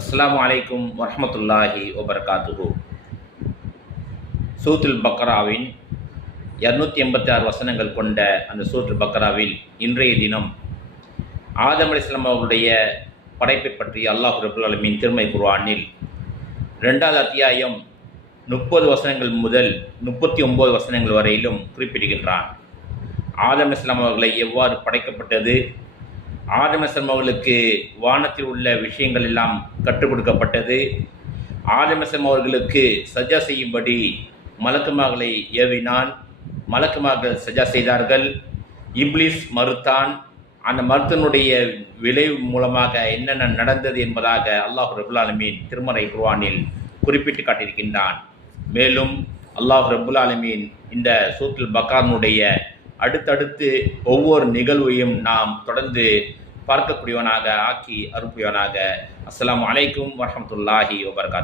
அஸ்ஸலாமு அலைக்கும் வரஹ்மத்துல்லாஹி வபரகாத்துஹு. சூரத்துல் பக்ராவின் 286 வசனங்கள் கொண்ட அந்த சூரத்துல் பக்ராவில் இன்றைய தினம் ஆதம் அலைஹிஸ்ஸலாம் அவர்களுடைய படைப்பை பற்றி அல்லாஹ் ரப்பல் ஆலமீன் திருமறை குர்ஆனில் 2வது அத்தியாயம் 30 வசனங்கள் முதல் 39 வசனங்கள் வரையிலும் குறிப்பிடுகின்றான். ஆதம் அலைஹிஸ்ஸலாம் அவர்களை எவ்வாறு படைக்கப்பட்டது, ஆதம் அலைஹிஸ்ஸலாம் அவர்களுக்கு வானத்தில் உள்ள விஷயங்கள் எல்லாம் கற்றுக் கொடுக்கப்பட்டது, ஆதம் அலைஹிஸ்ஸலாம் அவர்களுக்கு சஜா செய்யும்படி மலக்குமார்களை ஏவினான், மலக்குமார்கள் சஜா செய்தார்கள், இப்லீஸ் மறுத்தான், அந்த மறுத்தனுடைய விளைவு மூலமாக என்னென்ன நடந்தது என்பதாக அல்லாஹ் ரப்புல் ஆலமீன் திருமறை குர்ஆனில் குறிப்பிட்டு காட்டியிருக்கின்றான். மேலும் அல்லாஹ் ரப்புல் ஆலமீன் இந்த சூரத்துல் பக்ரானுடைய அடுத்தடுத்து ஒவ்வொரு நிகழ்வையும் நாம் தொடர்ந்து பார்க்கக்கூடியவனாக ஆக்கி அருள்புரியவனாக. அஸ்ஸலாமு அலைக்கும் வரஹ்மத்துல்லாஹி வபரகாத்துஹு.